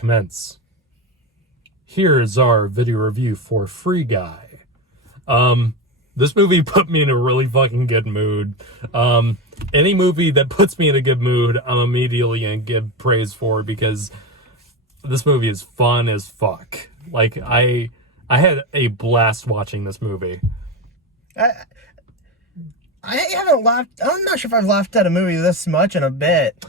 commence. Here is our video review for Free Guy. This movie put me in a really fucking good mood. Any movie that puts me in a good mood, I'm immediately gonna give praise for, because this movie is fun as fuck. Like, I had a blast watching this movie. I haven't laughed. I'm not sure if I've laughed at a movie this much in a bit.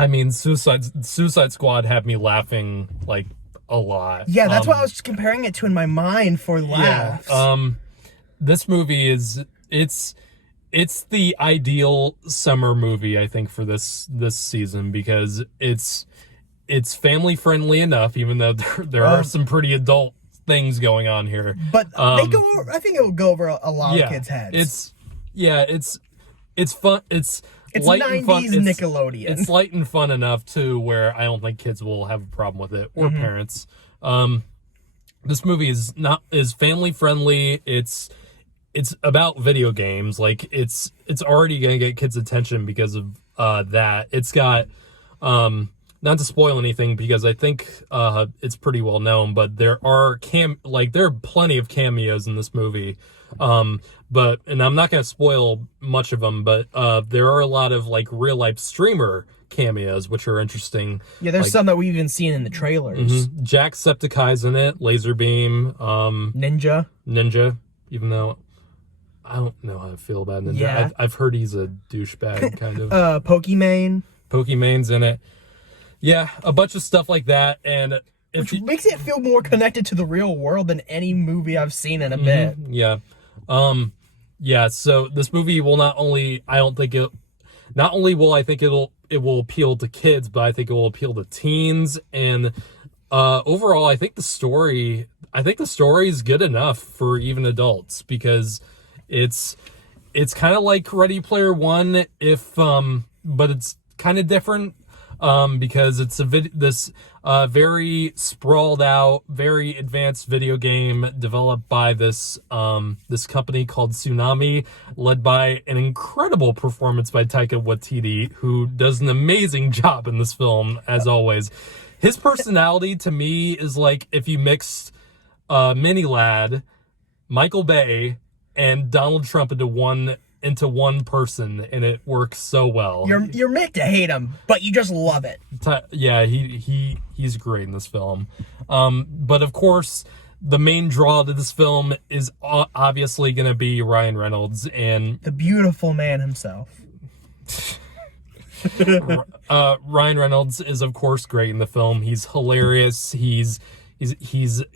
I mean, Suicide Squad had me laughing like a lot. Yeah, that's what I was just comparing it to in my mind for laughs. Yeah. This movie it's the ideal summer movie, I think, for this season, because it's family friendly enough, even though there are some pretty adult things going on here. But I think it will go over a lot of kids' heads. It's fun. It's light 90s and fun. Nickelodeon. It's light and fun enough to where I don't think kids will have a problem with it, or parents. This movie is family friendly. It's about video games. Like, it's already gonna get kids' attention because of that. It's got not to spoil anything, because I think it's pretty well known, but there are plenty of cameos in this movie. And I'm not going to spoil much of them, but there are a lot of like real life streamer cameos, which are interesting. Yeah, there's some that we've even seen in the trailers. Jacksepticeye's in it, Laserbeam, Ninja, even though I don't know how I feel about Ninja. Yeah. I've heard he's a douchebag, kind of. Pokemon's in it. Yeah, a bunch of stuff like that, and which makes it feel more connected to the real world than any movie I've seen in a bit. Yeah. So this movie will not only will I think it will appeal to kids, but I think it will appeal to teens, and overall I think the story is good enough for even adults, because it's kind of like Ready Player One, but it's kind of different. Because it's this very sprawled out, very advanced video game developed by this company called Tsunami, led by an incredible performance by Taika Waititi, who does an amazing job in this film, as always. His personality, to me, is like if you mixed Mini Lad, Michael Bay, and Donald Trump into one person, and it works so well. You're meant to hate him, but you just love it. Yeah, he's great in this film. But of course, the main draw to this film is obviously going to be Ryan Reynolds, and the beautiful man himself. Ryan Reynolds is of course great in the film. He's hilarious. He's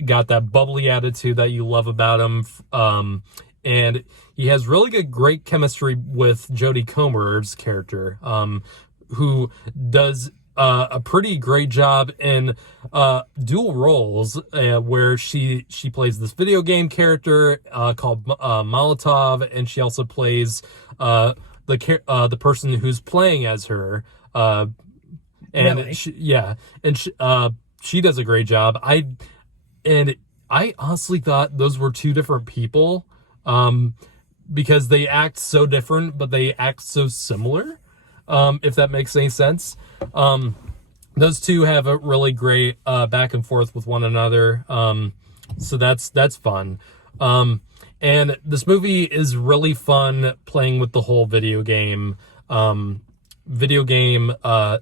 got that bubbly attitude that you love about him. And he has really great chemistry with Jodie Comer's character, who does a pretty great job in dual roles, where she plays this video game character called Molotov, and she also plays the person who's playing as her. Really? She does a great job. I honestly thought those were two different people. Because they act so different, but they act so similar, if that makes any sense. Those two have a really great back and forth with one another, so that's fun. And this movie is really fun playing with the whole video game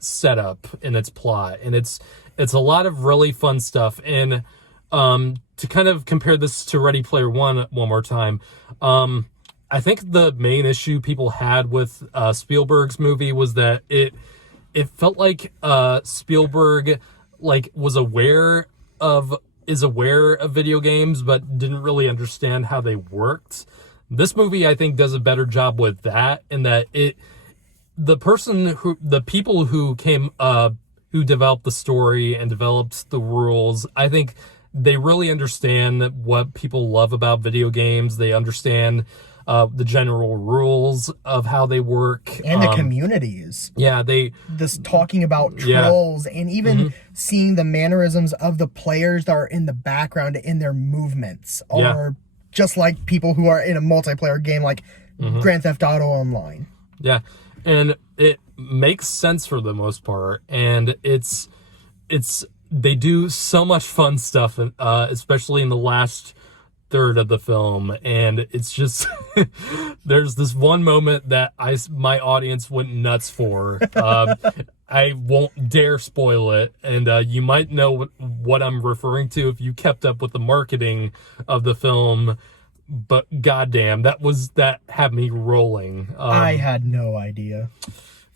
setup and its plot, and it's a lot of really fun stuff. And to kind of compare this to Ready Player One more time, I think the main issue people had with Spielberg's movie was that it felt like Spielberg was aware of video games, but didn't really understand how they worked. This movie, I think, does a better job with that, in that the people who developed the story and developed the rules, I think they really understand what people love about video games. They understand the general rules of how they work. And the communities. Yeah, this talking about trolls, and even seeing the mannerisms of the players that are in the background in their movements are just like people who are in a multiplayer game like Grand Theft Auto Online. Yeah, and it makes sense for the most part, and it's they do so much fun stuff, especially in the last third of the film, and it's just there's this one moment that my audience went nuts for. I won't dare spoil it, and you might know what I'm referring to if you kept up with the marketing of the film, but goddamn, that had me rolling. I had no idea.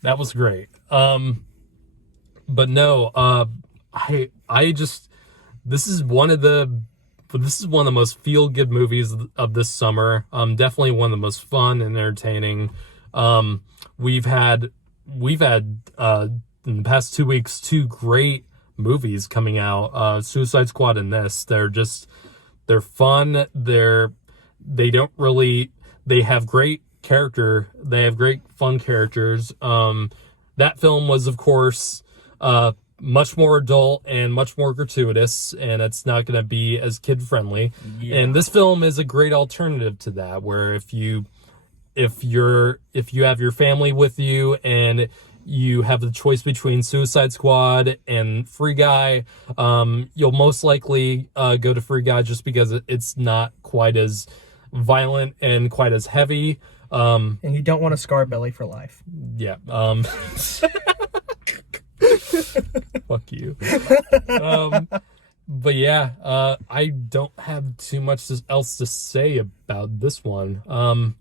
That was great. But no, I just this is one of the most feel-good movies of this summer. Definitely one of the most fun and entertaining. We've had in the past 2 weeks 2 great movies coming out. Suicide Squad and this. They're fun. They have great character. They have great fun characters. That film was, of course, much more adult and much more gratuitous, and it's not going to be as kid friendly. Yeah. And this film is a great alternative to that, where if you have your family with you and you have the choice between Suicide Squad and Free Guy, you'll most likely go to Free Guy just because it's not quite as violent and quite as heavy. And you don't want a scar belly for life. Yeah. Fuck you. But yeah, I don't have too much else to say about this one. I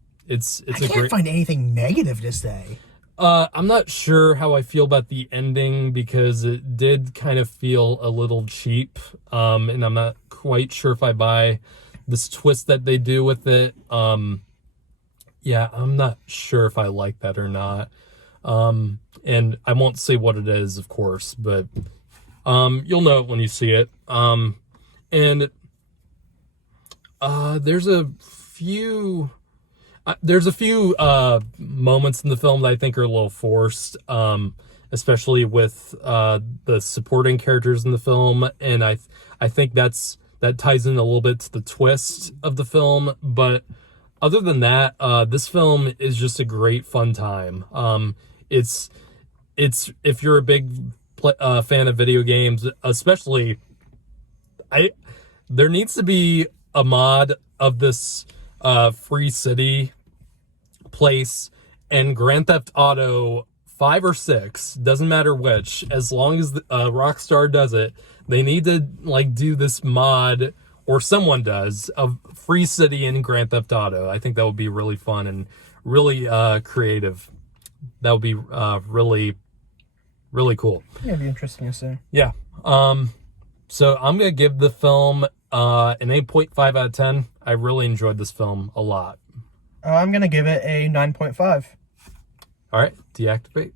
can't find anything negative to say. I'm not sure how I feel about the ending, because it did kind of feel a little cheap. And I'm not quite sure if I buy this twist that they do with it. Yeah, I'm not sure if I like that or not. And I won't say what it is, of course, but you'll know it when you see it. And there's a few moments in the film that I think are a little forced, especially with the supporting characters in the film, and I think that ties in a little bit to the twist of the film. But other than that, this film is just a great fun time. It's if you're a big fan of video games, especially, there needs to be a mod of this Free City place, and Grand Theft Auto 5 or 6, doesn't matter which, as long as Rockstar does it, they need to do this mod, or someone does, of Free City and Grand Theft Auto. I think that would be really fun and really creative. That would be really, really cool. Yeah, it'd be interesting to see. Yeah. So I'm gonna give the film an 8.5 out of 10. I really enjoyed this film a lot. I'm gonna give it a 9.5. All right, deactivate.